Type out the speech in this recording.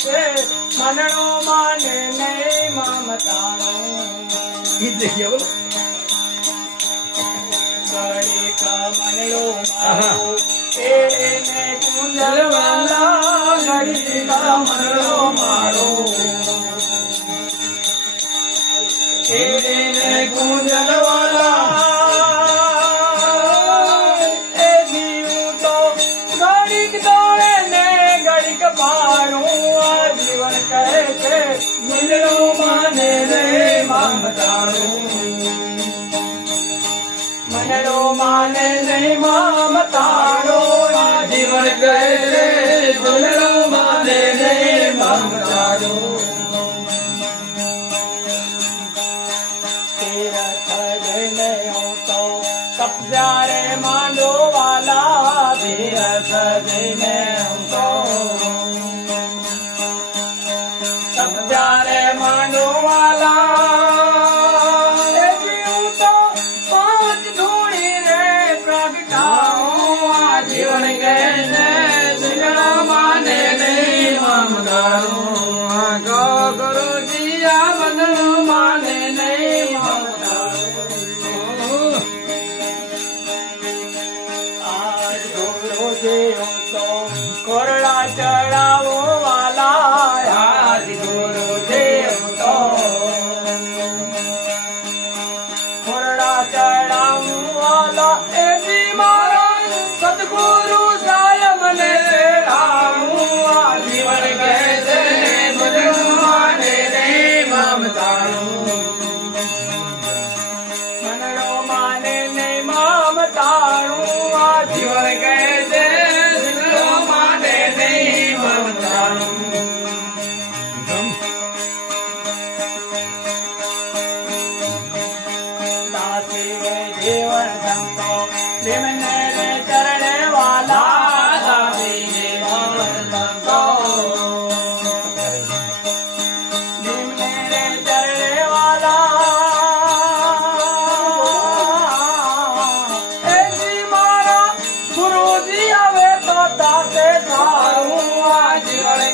છે મનડો માને નહીં મમતાનો જગ્યા બોલો ઘડીક મનડો મારો એને કુંજલવાલા ઘડીક મનડો મારો એને કુંજલવાલા એ જીવ તો ઘડીક દોડે ને ઘડીક પાડું આ જીવન કહે છે મનડો માને નહીં મમતાનું મનડો માને નહીં મમતાનો આ જીવન કહે છે મનડો માને નહીં મમતાનો તીરથ જઈને હું તો કબજારે માંડો વાલા તીરથ જઈને હું તો કબજારે માંડો વાલા જીવન કહે છે મનડો માને નહીં મમતાનું ગુરુજી આ મનડો માને નહીં મમતાનું આજ ગુરુજી તો કોરડા ચડાવો વાલા આજ ગુરુજી તો કોરડા ચડાવો વાલા એ મારા સદગુરુ સાહેબ ને રામું આ જીવન કહે છે મનડો માને નહીં મમતાનું મનડો માને નહીં મમતાનું આ જીવન કહે છે મનડો માને નહીં મમતાનું દાસી વે જીવન સંતો વિમને ચરણે વાલા દાસી જીવન સંતો વિમને ચરણે વાલા એ જી મારા ગુરુજી આવે તો તાતે સારું આ જીવન